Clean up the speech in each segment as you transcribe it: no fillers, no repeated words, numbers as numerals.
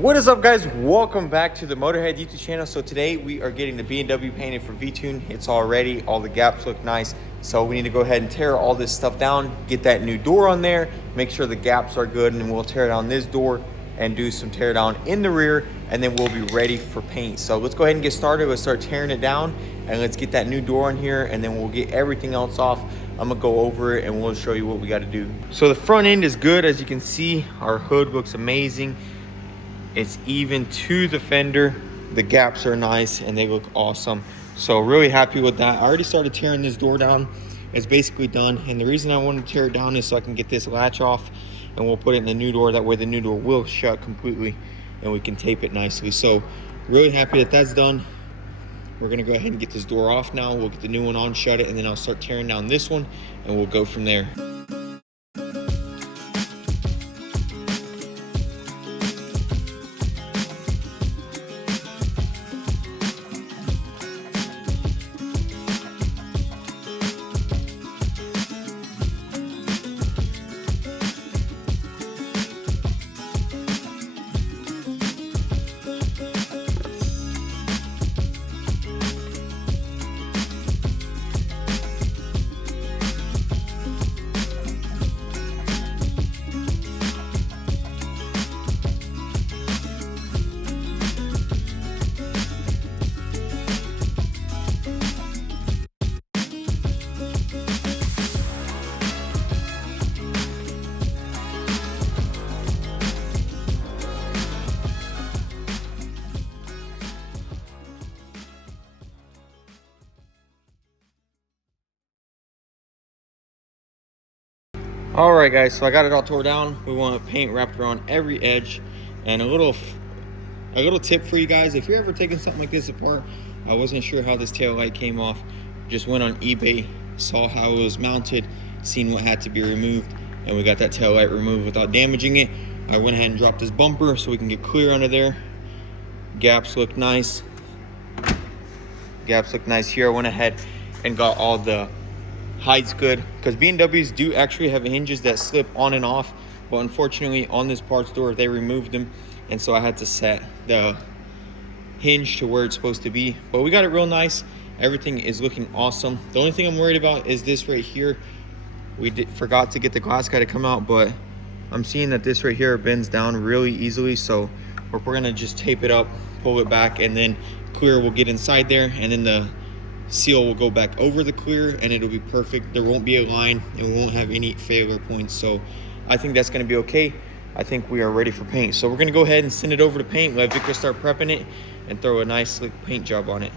What is up, guys? Welcome back to the Motorhead YouTube channel. So today we are getting the BMW painted for V-Tune. It's all ready. All the gaps look nice. So we need to go ahead and tear all this stuff down, get that new door on there, make sure the gaps are good, and then we'll tear down this door and do some tear down in the rear, and then we'll be ready for paint. So let's go ahead and get started. Let's start tearing it down and let's get that new door on here, and then we'll get everything else off. I'm gonna go over it and we'll show you what we got to do. So the front end is good. As you can see, our hood looks amazing. It's even to the fender. The gaps are nice and they look awesome. So really happy with that. I already started tearing this door down. It's basically done. And the reason I want to tear it down is so I can get this latch off and we'll put it in the new door. That way the new door will shut completely and we can tape it nicely. So really happy that that's done. We're gonna go ahead and get this door off now. We'll get the new one on, shut it, and then I'll start tearing down this one and we'll go from there. All right, guys, so I got it all tore down. We want paint wrapped around every edge. And a little tip for you guys: if you're ever taking something like this apart, I wasn't sure how this tail light came off, just went on eBay, saw how it was mounted, seen what had to be removed, and we got that tail light removed without damaging it. I went ahead and dropped this bumper so we can get clear under there. Gaps look nice. Gaps look nice here. I went ahead and got all the hides good, because BMWs do actually have hinges that slip on and off, but unfortunately on this parts store they removed them, and so I had to set the hinge to where it's supposed to be. But we got it real nice. Everything is looking awesome. The only thing I'm worried about is this right here. We forgot to get the glass guy to come out, but I'm seeing that this right here bends down really easily, so we're gonna just tape it up, pull it back, and then clear will get inside there, and then the seal will go back over the clear and it'll be perfect. There won't be a line and we won't have any failure points. So I think that's going to be okay. I think we are ready for paint. So we're going to go ahead and send it over to paint, let Victor start prepping it, and throw a nice slick paint job on it.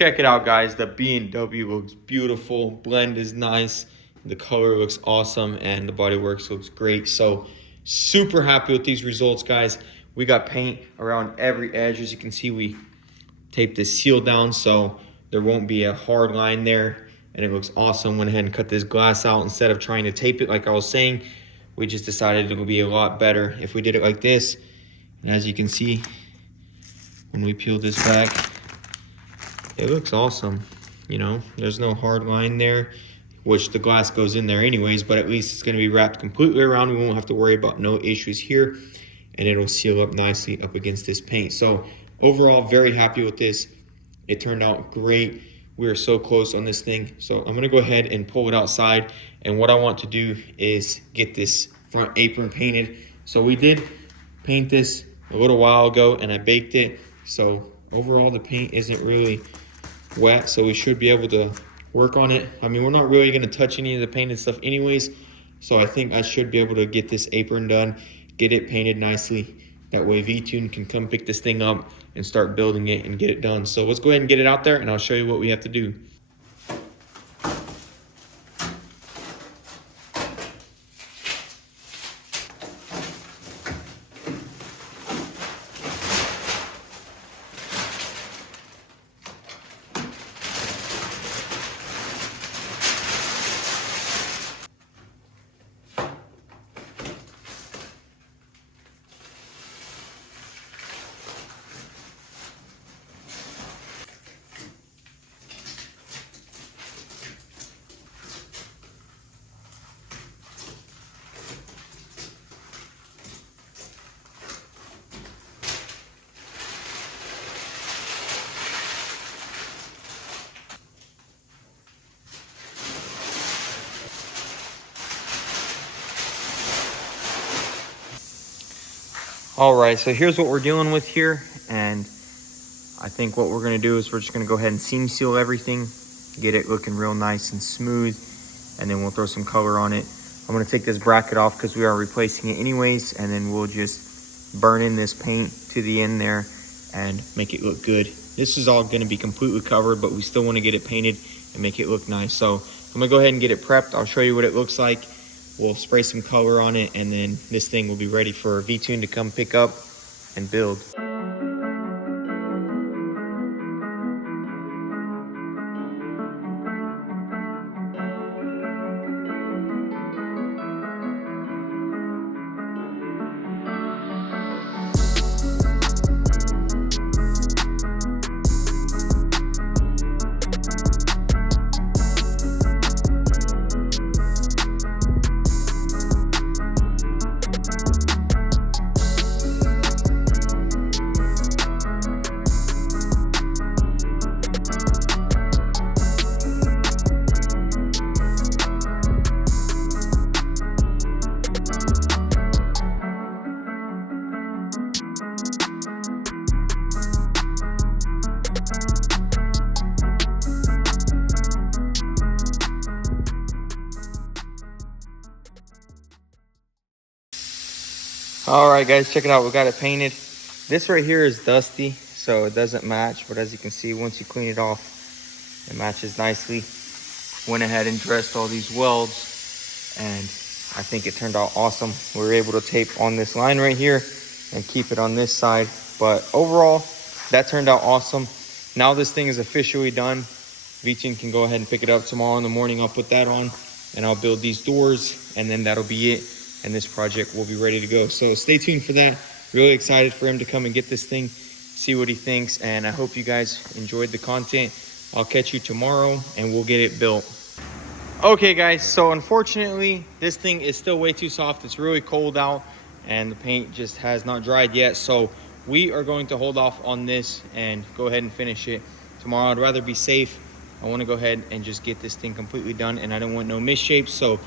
Check it out, guys. The BMW looks beautiful. Blend is nice. The color looks awesome, and the bodywork looks great. So super happy with these results, guys. We got paint around every edge. As you can see, we taped this seal down so there won't be a hard line there, and it looks awesome. Went ahead and cut this glass out instead of trying to tape it like I was saying. We just decided it would be a lot better if we did it like this. And as you can see, when we peel this back, it looks awesome. You know, there's no hard line there, which the glass goes in there anyways, but at least it's going to be wrapped completely around. We won't have to worry about no issues here, and it'll seal up nicely up against this paint. So overall, very happy with this. It turned out great. We are so close on this thing. So I'm going to go ahead and pull it outside, and what I want to do is get this front apron painted. So we did paint this a little while ago, and I baked it. So overall, the paint isn't really wet, so we should be able to work on it. I mean, we're not really going to touch any of the painted stuff anyways, so I think I should be able to get this apron done, get it painted nicely. That way V-Tune can come pick this thing up and start building it and get it done. So let's go ahead and get it out there, and I'll show you what we have to do. All right, so here's what we're dealing with here, and I think what we're gonna do is we're just gonna go ahead and seam seal everything, get it looking real nice and smooth, and then we'll throw some color on it. I'm gonna take this bracket off because we are replacing it anyways, and then we'll just burn in this paint to the end there and make it look good. This is all gonna be completely covered, but we still wanna get it painted and make it look nice. So I'm gonna go ahead and get it prepped. I'll show you what it looks like. We'll spray some color on it, and then this thing will be ready for V-Tune to come pick up and build. All right, guys, check it out. We got it painted. This right here is dusty, so it doesn't match. But as you can see, once you clean it off, it matches nicely. Went ahead and dressed all these welds, and I think it turned out awesome. We were able to tape on this line right here and keep it on this side. But overall, that turned out awesome. Now this thing is officially done. V-Tune can go ahead and pick it up tomorrow in the morning. I'll put that on, and I'll build these doors, and then that'll be it. And this project will be ready to go. So stay tuned for that. Really excited for him to come and get this thing, see what he thinks. And I hope you guys enjoyed the content. I'll catch you tomorrow, and we'll get it built. Okay, guys, so unfortunately, this thing is still way too soft. It's really cold out, and the paint just has not dried yet. So we are going to hold off on this and go ahead and finish it tomorrow. I'd rather be safe. I want to go ahead and just get this thing completely done, and I don't want no misshapes. So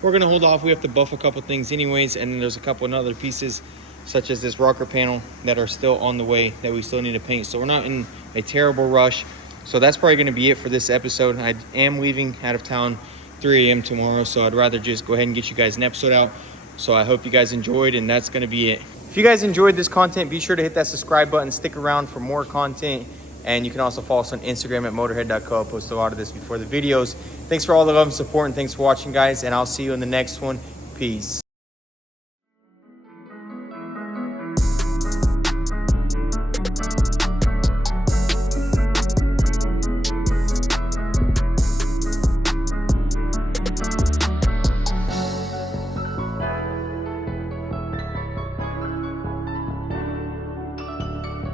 we're going to hold off. We have to buff a couple things anyways, and then there's a couple of other pieces such as this rocker panel that are still on the way that we still need to paint. So we're not in a terrible rush. So that's probably going to be it for this episode. I am leaving out of town 3 a.m. tomorrow, so I'd rather just go ahead and get you guys an episode out. So I hope you guys enjoyed, and that's going to be it. If you guys enjoyed this content, be sure to hit that subscribe button, stick around for more content, And you can also follow us on Instagram at motorhead.co. I post a lot of this before the videos. Thanks for all the love and support, and thanks for watching, guys. And I'll see you in the next one. Peace.